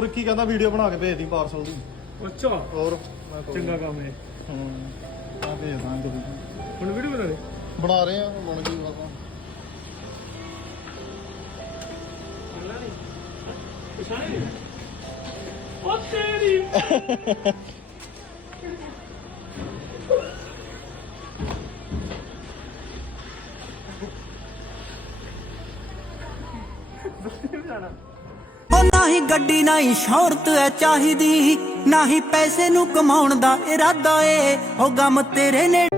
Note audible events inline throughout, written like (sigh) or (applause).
ਵਿੱਕੀ ਕਹਿੰਦਾ ਵੀਡੀਓ ਬਣਾ ਕੇ ਭੇਜ ਦੀ ਪਾਰਸਲ ਦੀ। ਅੱਛਾ। ਹੋਰ? ਮੈਂ ਚੰਗਾ ਕੰਮ ਹੈ ਹੂੰ ਮੈਂ ਭੇਜਦਾ ਜਲਦੀ ਹੁਣ ਵੀਡੀਓ ਬਣਾ ਦੇ। ਬਣਾ ਰਹੇ ਆ ਬਣ ਗਈ ਬਾਬਾ ਉਹ ਤੇਰੀ (laughs) ਉਹ ਨਾ ਹੀ ਗੱਡੀ ਨਾ ਹੀ ਸ਼ੌਹਰਤ ਐ ਚਾਹੀਦੀ। ਨਾ ਹੀ ਪੈਸੇ ਨੂੰ ਕਮਾਉਣ ਦਾ ਇਰਾਦਾ ਏ। ਉਹ ਗਮ ਤੇਰੇ ਨੇ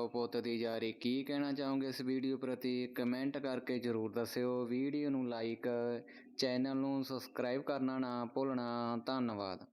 ਪਿਓ ਪੁੱਤ ਦੀ ਯਾਰੀ, ਕੀ ਕਹਿਣਾ ਚਾਹੋਗੇ ਇਸ ਵੀਡੀਓ ਪ੍ਰਤੀ? ਕਮੈਂਟ ਕਰਕੇ ਜਰੂਰ ਦੱਸਿਓ। ਵੀਡੀਓ ਨੂੰ ਲਾਈਕ, ਚੈਨਲ ਨੂੰ ਸਬਸਕ੍ਰਾਈਬ ਕਰਨਾ ਨਾ ਭੁੱਲਣਾ। ਧੰਨਵਾਦ।